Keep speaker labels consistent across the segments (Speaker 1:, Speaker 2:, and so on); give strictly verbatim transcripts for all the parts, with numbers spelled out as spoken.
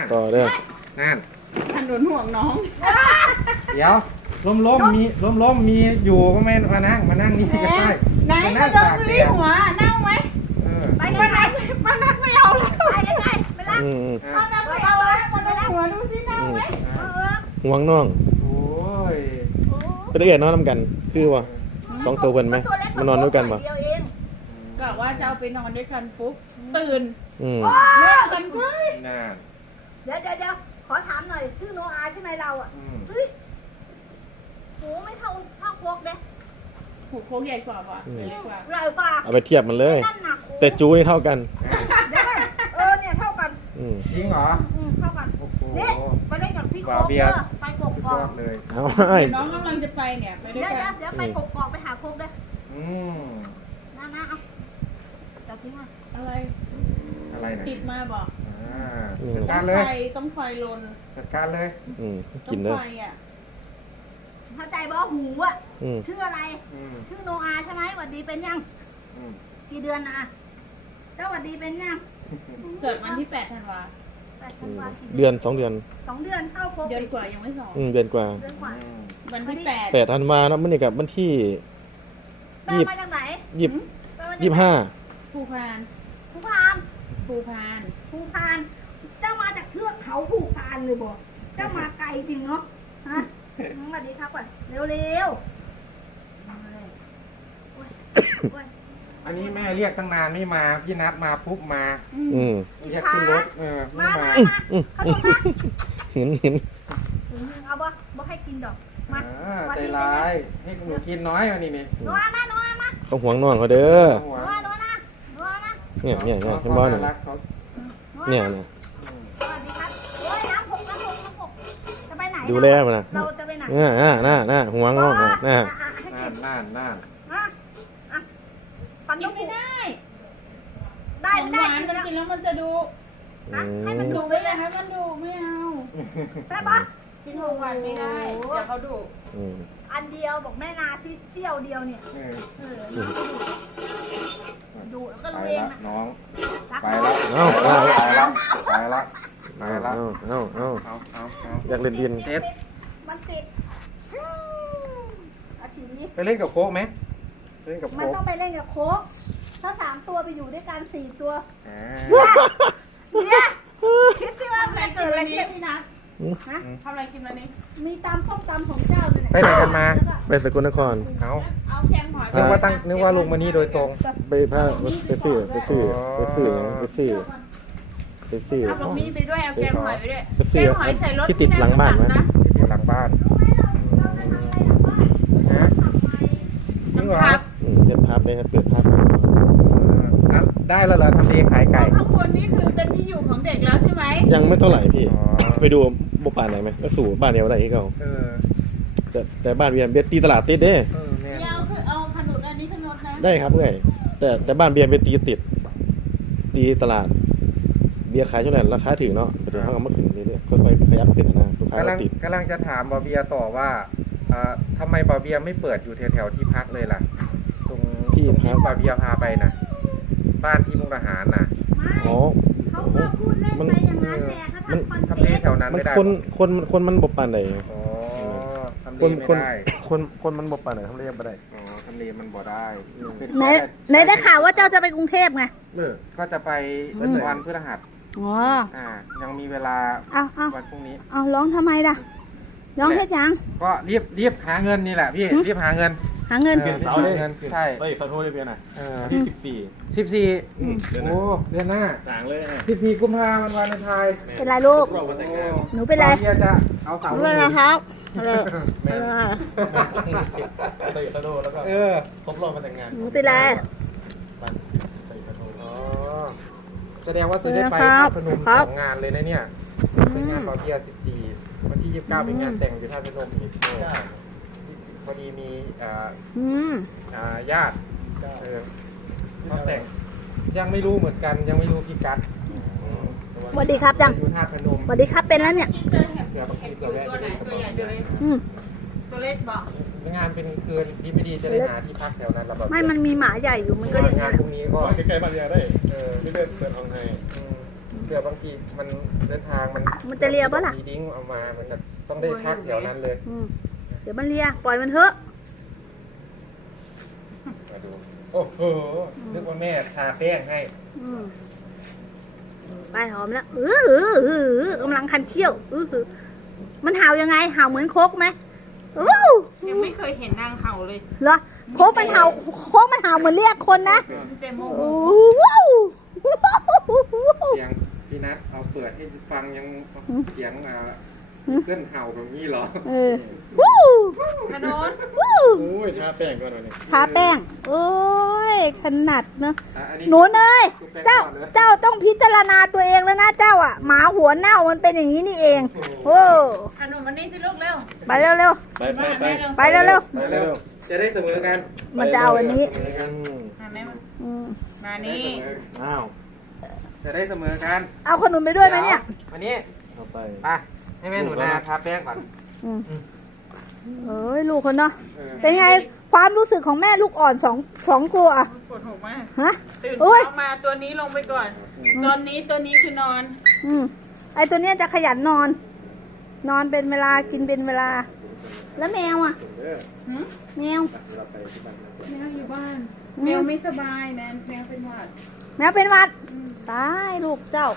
Speaker 1: ต่อเด้อ
Speaker 2: นั่น
Speaker 3: ถนนห่วงน้อง
Speaker 2: เดี๋ยวล้มล้มมีล้มล้มมีอยู่ก็ไม่มานั่งมานั่งนี่ก็ได้
Speaker 3: ไหนมาดมรีหัวนั่งไหม
Speaker 2: เออ
Speaker 3: ไปกันไหนป้านัดไม่เอาเลย
Speaker 4: ไปยังไงไปละ
Speaker 1: อืม
Speaker 3: ป้านัดไม่เอาเลยมาดมหัวดูสินั่งไหม
Speaker 4: เออ
Speaker 1: ห่วงน้อง
Speaker 2: โอ้ย
Speaker 4: โอ้
Speaker 1: เป็นเอื้อนนอนนำกัน คือว่าสองตัวเพิ่นไหมมานอนด้วยกันปะ
Speaker 4: เดียวเอง
Speaker 3: กะว่าจะเอาไปนอนด้วยกันปุ๊บตื่น
Speaker 1: อืม
Speaker 3: เล่นกันใช่
Speaker 2: นั่น
Speaker 4: เดี๋ยวเดี๋ยวเดี๋ยวขอถามหน่อยชื่อโนอาใช่ไหมเราอ่ะ
Speaker 2: อืม
Speaker 4: เฮ้ยโหไม่เท่าเท่าโคกเด้
Speaker 3: ผูกโค้งใหญ่กว่าว่ะเล็กกว่า
Speaker 4: ใหญ่กว่า
Speaker 1: เอาไปเทียบมันเลย
Speaker 4: นั่นหนัก
Speaker 1: แต่จูนี่เท่ากัน
Speaker 4: เดี๋ยวก่อนเออเนี่ยเท่ากัน
Speaker 1: อืม
Speaker 2: จริงเหรอ
Speaker 4: อืมเท่ากัน
Speaker 2: โอ้โห
Speaker 4: นี่ไปเล่นกับพี่โค
Speaker 2: บ่าก เบีย
Speaker 4: เด้
Speaker 2: ร์
Speaker 4: อไปกบ
Speaker 2: สุด
Speaker 4: ก
Speaker 2: ย
Speaker 4: อ
Speaker 2: อก ดเลย
Speaker 1: เอาไอ้
Speaker 3: เดี๋ยวน้องกำลังจะไปเนี่ยไปด้วย
Speaker 4: เดี๋ยว
Speaker 3: กั
Speaker 4: เดี๋ยวน เดี๋ยวไปกบกอกไปหาโคกเด้อ
Speaker 2: อืม
Speaker 4: นะนะเอาจับทิ้งมา
Speaker 3: อะไร
Speaker 2: อะไรนะ
Speaker 3: ติดมาบอก
Speaker 2: อ่า
Speaker 1: อืม
Speaker 2: จัด
Speaker 3: ต้
Speaker 2: กา
Speaker 3: อ
Speaker 2: รง เลย
Speaker 3: ไฟต้องไฟลน
Speaker 2: จัดการเลย
Speaker 1: อืม
Speaker 3: ต้
Speaker 1: กิ
Speaker 3: อน ง
Speaker 1: เด้อ
Speaker 3: ไฟอ่ะ
Speaker 4: เข้าใจบ่หูอ่ะ
Speaker 1: อืม
Speaker 4: ชื่ออะไร
Speaker 2: อืม
Speaker 4: ชื่อโนอาใช่ไหมหวัดดีเป็นยัง
Speaker 2: อืม
Speaker 4: กี่เดือนนะเจ้าหวัดดีเป็นยัง
Speaker 3: เกิดวันที่แปดธันวา
Speaker 4: แปดธันวาคม
Speaker 1: เดือนสองเดือน
Speaker 4: สองเดือนเข้าโควิด
Speaker 3: เดือนกว่ายังไม่สอง
Speaker 1: อืมเดือนกว่า
Speaker 4: เดือนกว่า
Speaker 2: อืม
Speaker 3: วันที่แปด
Speaker 1: แปดธันวาเนาะมันนี่กับวันที่
Speaker 4: แปลมาจากไหน
Speaker 1: ยี่สิบ
Speaker 4: แปลมาจากไน
Speaker 1: ยี่สิบห้า
Speaker 3: ภูพาน
Speaker 4: ภูพาน
Speaker 3: ภูพาน
Speaker 4: ภูพาน เจ้ามาจากเทือกเขาภูพานเลยบอกเจ้ามาไกลจริงเนาะฮะสวัสดีครับก่อนเร็วเร็วๆโอ้ยโอ้ย
Speaker 2: อันนี้แม่เรียกตั้งนานไม่มาพี่นัดมาปุ๊บมา
Speaker 1: อืม
Speaker 2: เรียกขึ้นรถเออไม่
Speaker 4: มา
Speaker 2: มา
Speaker 4: มามาขนมมา
Speaker 1: เห็นเห็น
Speaker 4: ถึงเอาบ่บ่ให้กินดอกมา
Speaker 2: อ่าใจร้ายให้หนูกินน้อยอันนี้นี่
Speaker 4: โนอามาโนอามา
Speaker 1: ต้องห่วงน้องเขาเด้อ
Speaker 2: หัว
Speaker 4: โนอาโนอาโนอามา
Speaker 1: เนี่ยเนี่ยเนี่ยเห็น
Speaker 2: ขา
Speaker 1: บ่เนี่ย
Speaker 2: รักเขา
Speaker 4: โนอา
Speaker 1: เนี่ย
Speaker 4: มา
Speaker 1: เนี่ย
Speaker 4: สวัสดีครับโอ้ยน้ำหกน้ำหกน้ำหกจะไปไหน
Speaker 1: ดูแลมันนะ
Speaker 4: เราจะไปไหน
Speaker 1: น่าน่าน่าน่าห่วงน้องน่ะน่า
Speaker 4: อ่ะอ่ะให้
Speaker 2: น่า
Speaker 4: กิ
Speaker 2: น
Speaker 4: น
Speaker 2: น่านน่าน
Speaker 4: อ่ะอ่ะปัน
Speaker 3: กิ
Speaker 4: น
Speaker 3: น
Speaker 4: ก
Speaker 3: ไม่
Speaker 4: หู
Speaker 3: ได้
Speaker 4: ได้
Speaker 3: ของ
Speaker 4: ไม่
Speaker 3: ห
Speaker 4: ได้
Speaker 3: วาน
Speaker 4: กิน
Speaker 3: มัน
Speaker 4: แล้ว
Speaker 3: กินแล้วมันจะดู
Speaker 4: นะให้มัน
Speaker 3: ดู
Speaker 4: ดู
Speaker 3: ไม่
Speaker 4: ไป
Speaker 3: อ
Speaker 4: เลย
Speaker 3: าย กให้มันดูไม่เอา
Speaker 4: ได้ปะ
Speaker 3: กินของหวานไม่ได้ เดี๋ยวเขาดู
Speaker 1: อืม
Speaker 4: อันเดียวบอกแม่นาที่เที่ยวเดียวเนี่ย
Speaker 2: เออ
Speaker 4: เออน้องก็ดูดูแล้วก็
Speaker 2: ไป
Speaker 4: รู้เอง
Speaker 2: ละ
Speaker 4: นะ
Speaker 2: น้อง
Speaker 4: รัก
Speaker 2: ไป
Speaker 4: น้อง
Speaker 2: ละไปละไปละไปละ
Speaker 1: เอาเอาเอา
Speaker 2: เอาเอาเอา
Speaker 1: อยากเล่นดิน
Speaker 2: เซ็ต
Speaker 4: มันติดอาชีนี้
Speaker 2: ไปเล่นกับโค้กไหมเล่นกับ
Speaker 4: มัน
Speaker 2: โค้ก
Speaker 4: ต้องไปเล่นกับโค้กถ้าสามตัวไปอยู่ด้วยกันสี่ตัว
Speaker 2: อ่า
Speaker 4: เนี่ยคิดสิว่ามันจะเกิดอะไรขึ้น
Speaker 3: พี่นัท
Speaker 4: นะ
Speaker 3: ทำอะไรกินวันนี้
Speaker 4: มีตามข้อมตำของเจ้าเลย
Speaker 2: ไปไหนกันมา
Speaker 4: แล้วก็
Speaker 1: ไปสกลนคร
Speaker 2: เอา
Speaker 3: เอาแกงหอย
Speaker 2: นึกว่าตั้งนึกว่าลงมานี่โดยตรง
Speaker 1: ไปพาไปซื้อไปซื้อไปซื้อไปซื้อไปซื้อ
Speaker 3: เอาบะหมี่ไปด้วย เอาแกงหอยไปด้วย
Speaker 1: ไปซื้
Speaker 3: แก
Speaker 1: อง
Speaker 3: หอยใส่รถ
Speaker 1: ที่ติดหลังบ้านไหม
Speaker 3: นะ
Speaker 2: อยู่หลังบ้านฮะจริงเหรอ
Speaker 3: น้ำผัก
Speaker 1: อืมเปิดภาพเลยครับเปิดภาพ
Speaker 2: อ่าได้แล้วเหรอทำเลขายไก่
Speaker 3: ข้างบนนี่คือเป็นที่อยู่ของเด็กแล้วใช่ไหม
Speaker 1: ยังไม่เท่าไหร่พี่
Speaker 2: อ๋อ
Speaker 1: ไปดูบ่ป่านไหนไหมก็สู่บ้านเดียวได้ที่เขา
Speaker 2: เออ
Speaker 1: แต่แต่บ้านเบียร์เบียร์ตีตลาดติดเด้
Speaker 2: เออเนี่ย
Speaker 3: ยาวคือเอาขนุนอันนี้ขึ้นรถนะ
Speaker 1: ได้ครับเพื่อนแต่แต่บ้านเบียร์เบียร์ตีติด ตีตลาด เบียร์ขายเท่าไหร่ราคาถึงเนาะเดี๋ยวเขาก็มาขึ้นเรื่อยๆค่อยๆขยับขึ้นนะลูกค้าก
Speaker 2: ำลั
Speaker 1: ก็
Speaker 2: ง
Speaker 1: ติด
Speaker 2: กำลังจะถามบอเบียต่อว่าอ่าทำไมบอเบียไม่เปิดอยู่แถวๆที่พักเลยล่ะ ตรงตรงที่บอเบียพาไปนะบ้านที่มุกดาหารน่ะ
Speaker 4: ไม่
Speaker 1: อ๋อ
Speaker 4: เขาก็พูดเล่นไปอย่างนั้นแหละเขา
Speaker 1: มัน
Speaker 4: ทำคอนเท
Speaker 2: ทำเล
Speaker 4: นต์
Speaker 2: แถวนั้น
Speaker 1: มัน
Speaker 2: ไม่ได้
Speaker 1: คน
Speaker 2: หรอ
Speaker 1: คนคนมันบ่ปานใด
Speaker 2: อ๋อทำเล
Speaker 1: คน
Speaker 2: ไม่
Speaker 1: คน
Speaker 2: ได้
Speaker 1: คนคนมันบ่ปานใดทำเรียกบ่ได้
Speaker 2: อ๋อทำเลมันบ่ได้เป็น
Speaker 4: ไหนไหนได้ข่าวว่าเจ้าจะไปกรุงเทพไง
Speaker 1: เออ
Speaker 2: ก็จะไป
Speaker 4: อืม
Speaker 2: วันพฤหัส
Speaker 4: อ๋อ
Speaker 2: อ่า ยังมีเวลา
Speaker 4: เอาเอา
Speaker 2: วันพรุ่งนี้
Speaker 4: เอาร้องทำไมล่ะร้องเฮ็ดยัง
Speaker 2: ก็รีบรีบหาเงินนี่แหละพี่
Speaker 4: หืม
Speaker 2: รีบหาเงิน
Speaker 4: หาเงิน
Speaker 2: เออ
Speaker 1: เสาเลย
Speaker 2: ใช่
Speaker 1: ใส่ขอโทษเลยเบียร์น่ะ
Speaker 2: เออ
Speaker 1: ที่สิบสี่
Speaker 2: สิบสี่
Speaker 1: อืมเดือนหน้า
Speaker 2: โอ้เดือนหน้า
Speaker 1: ต่างเลยฮะ
Speaker 2: สิบสี่กุมภาพันธ์วันวาเลนไทน์
Speaker 4: เป็นไรลูก
Speaker 1: เราวันแต่งงาน
Speaker 4: หนูเป็นไร
Speaker 2: บอเบียจะเอาเสา
Speaker 4: หนูเป็นไรครับอะไร
Speaker 1: แม่
Speaker 4: อะไร
Speaker 1: ใส่ขอโทษแล้วก็
Speaker 2: เออ
Speaker 1: ครบรอบวันแต่งงาน
Speaker 4: หนูเป็นไร
Speaker 1: วันใส่ขอโทษ
Speaker 2: อ๋อแสดงว่าซื้อได้ไป
Speaker 4: ครับ
Speaker 2: พนม
Speaker 4: ครั
Speaker 2: ส
Speaker 4: บ
Speaker 2: องงานเลยนะเนี่ยเป็นงานบอเบียสิบสี่วันที่ยี่สิบเก้าเป็นงานแต่งอยู่ท่าพนมอีกพอดีมีอ่า
Speaker 4: อืม
Speaker 2: อ่าญาติเออเขาแต่งยังไม่รู้เหมือนกันยังไม่รู้พี่กัดอืม
Speaker 4: สวัสดีครับจัง
Speaker 2: อยู่ท่าพนม
Speaker 4: สวัสดีครับเป็นแล้วเนี่ย
Speaker 3: ที่เจอเห็บ
Speaker 2: เผื่อบาง
Speaker 3: เห็
Speaker 2: ที
Speaker 3: บ
Speaker 2: เผื่อแวะ
Speaker 3: ตัวไหนตัวใหญ่ตัวเล็ก
Speaker 4: อืม
Speaker 3: ตัวเล็กบอก
Speaker 2: งานเป็นคืนดีไม่ดีจะได้หาที่พักแถวนั้นระเบิด
Speaker 4: ไม่มันมีหมาใหญ่อยู่มันก็อย่าง
Speaker 2: งา
Speaker 4: นี้
Speaker 2: น
Speaker 4: แหละ
Speaker 2: พรุ่งนี้ก็
Speaker 1: ใกล้ๆบ้านเบียร์ได้
Speaker 2: เออ
Speaker 1: ไม่เดินเดินทางไทย
Speaker 2: อืม
Speaker 4: อื
Speaker 2: เผื่อบางทีมันเดินทางมัน
Speaker 4: มันจะเลียปะล่ะ
Speaker 2: มีดิ้งเอามามันจะต้องได้พักแถวนั้นเลย
Speaker 4: อืมเดี๋ยวมันเลียปล่อยมันเถอะ
Speaker 2: มาดูโอ้โหนึกว่าแม่ทาแป้งให้
Speaker 4: อืมไปหอมแล้วเออเออเออเออกำลังคันเที่ยวเออเออมันเห่ายังไงเห่าเหมือนโคกไหมอู้
Speaker 3: ยังไม่เคยเห็นนางเห่าเลย
Speaker 4: เหรอโคกมันเห่าโคกมันเห่าเหมือนเรียกคนนะ
Speaker 3: แต่โมโห
Speaker 4: โอ้ว้าว
Speaker 2: เสียงพี่นัทเอาเปิดให้ฟังยังเสียงอ่าเพื่อนเห่าแบบนี้เหรอ
Speaker 4: เออวู้
Speaker 3: กระโดด
Speaker 4: วู้
Speaker 1: โอ้ยทาแป้งก่อนวันนี้
Speaker 4: ทาแป้งโอ้ยขนาดเนอะ
Speaker 2: อ่ะอั
Speaker 4: หนูเนย
Speaker 2: ชุบแป้ง
Speaker 4: เจ้า
Speaker 2: ก่อนเลย
Speaker 4: เจ้าต้องพิจารณาตัวเองแล้วนะเจ้าอ่ะหมาหัวเน่ามันเป็นอย่างนี้นี่เองโอ้
Speaker 3: ขนมวันนี้สิลูกเร็ว
Speaker 4: ไปเร็วเร็ว
Speaker 1: ไปไปไป
Speaker 4: ๆไปเร็วเร็ว
Speaker 2: ไปเร็วจะได้เสมอกัน
Speaker 4: ๆมันจะเอาอันนี้
Speaker 2: เสมอกัน
Speaker 1: อืม
Speaker 3: มาแม่มา
Speaker 4: อืม
Speaker 3: มานี่
Speaker 1: อ้าว
Speaker 2: จะได้เสมอกัน
Speaker 4: เอาขนมไปด้วยไหมเนี่ย
Speaker 2: วันนี้
Speaker 1: เอาไป
Speaker 2: ไปให้แม่หนูนาทาแป้งก่อน
Speaker 4: อืมเอ้ยลูกคนเนาะ
Speaker 2: เออ
Speaker 4: เป็นไงความรู้สึกของแม่ลูกอ่อนสองสองตัวอะ
Speaker 3: ปวดหัวมาก
Speaker 4: ฮะ
Speaker 3: ตื่น
Speaker 4: โอ้ย
Speaker 3: เช้ามาตัวนี้ลงไปก่อน ตอนนี้ตัวนี้คือนอน
Speaker 4: อืมไอตัวเนี้ยจะขยันนอน นอนเป็นเวลากินเป็นเวลา แล้วแมวอ่ะ
Speaker 3: หืม
Speaker 4: แมว
Speaker 3: แมวอยู่บ้าน
Speaker 4: อืม
Speaker 3: แมวไม่สบายแมวแมวเป็นหวัด
Speaker 4: แมวเป็นหวัดตายลูกเจ้า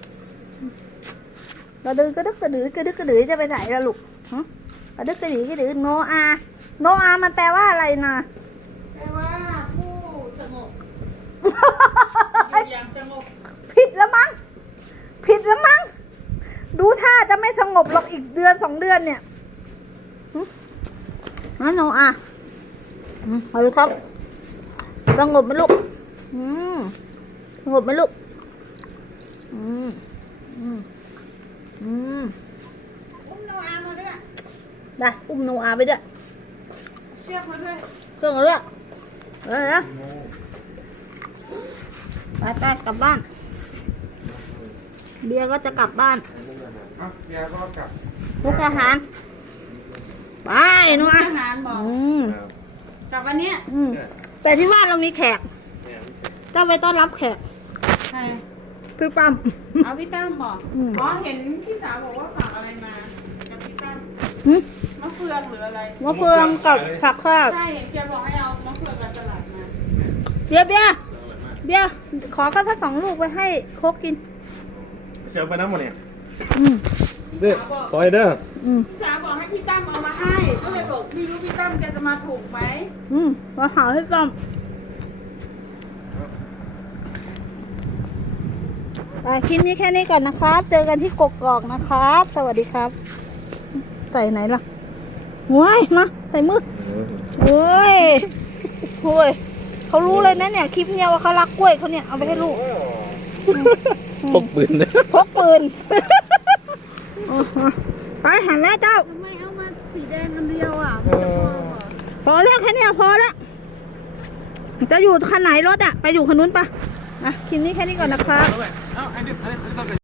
Speaker 4: กระดือกระดึกกระดือกระดึกกระดือจะไปไหนล่ะลูกฮะกระดึกกระดือกระดือโนอาโนอามันแปลว่าอะไรนะ
Speaker 3: แปลว่าผู้สงบอยู่อย่างสงบ
Speaker 4: ผิดแล้วมั้ง ผิดแล้วมั้ง ดูท่าจะไม่สงบหรอกอีกเดือนสองเดือนเนี่ยหึฮะโนอาอืมเอาเลยครับสงบไหมลูก อืมสงบไหมลูก อืมอืมอืม
Speaker 3: อุ้มโนอามาด้วย
Speaker 4: ได้อุ้มโนอาไปด้วย
Speaker 3: เชือกมาด้วย
Speaker 4: เครื่องมาด้วยเออนะไปไปกลับบ้าน เบียร์ก็จะกลับบ้าน
Speaker 2: เอาเบียร์ก็กลับ
Speaker 4: มุกอาหาร ไปโนอา
Speaker 3: อาหารบอก
Speaker 4: อืม
Speaker 3: กลับวันเนี้ย
Speaker 4: อืมแต่ที่บ้านเรามีแขกเจ้าไปต้อนรับแขก
Speaker 3: ใช่
Speaker 4: พี่ปั๊ม
Speaker 3: เอาพี่ตั้มบอก
Speaker 4: อืม
Speaker 3: อ๋อเห็นพี่สาวบอกว่าฝากอะไรมากับพี่ตั้ม
Speaker 4: หึ
Speaker 3: มะเฟืองหรืออะไร
Speaker 4: มะเฟืองกับผักแคบ
Speaker 3: ใช่เห็นแกบอกให้เอามะเฟืองกับสลัดมา
Speaker 4: เบียร์เบียร์เบียร์ขอข้าวสักสองลูกไปให้โคกกิน
Speaker 1: เชียวไปน้ำหมดเนี่ย
Speaker 4: อืม
Speaker 1: เด้อคอยเด้อ
Speaker 4: อืม
Speaker 3: พี่สาวบอกให้พี่ตั้มเอามาให้ก็เลยบอกไม่รู้พี่ตั้มแกจะมาถูกไหม
Speaker 4: อืมมาหาให้ปั๊มไปคลิปนี้แค่นี้ก่อนนะครับ เจอกันที่กกอกนะครับ สวัสดีครับ ใส่ไหนล่ะว้ายมาใส่มือเฮ้ยโอ้ยเขารู้เลยนะเนี่ยคลิปเนี่ยว่าเขารักกล้วยเขาเนี่ยเอาไปให้ลูก
Speaker 1: พกปืนนะ
Speaker 4: พกปืน ไปหันแล้วเจ้า
Speaker 3: ทำไมเอามาสีแดงอันเดียวอ่ะ
Speaker 4: พอแล้วแค่เนี้ยพอแล้วจะอยู่คันไหนรถอ่ะ ไปอยู่คันนู้นปะอ่ะคลิปนี้แค่นี้ก่อนนะครับ
Speaker 2: เอาอันนี้อันนี้ต้อง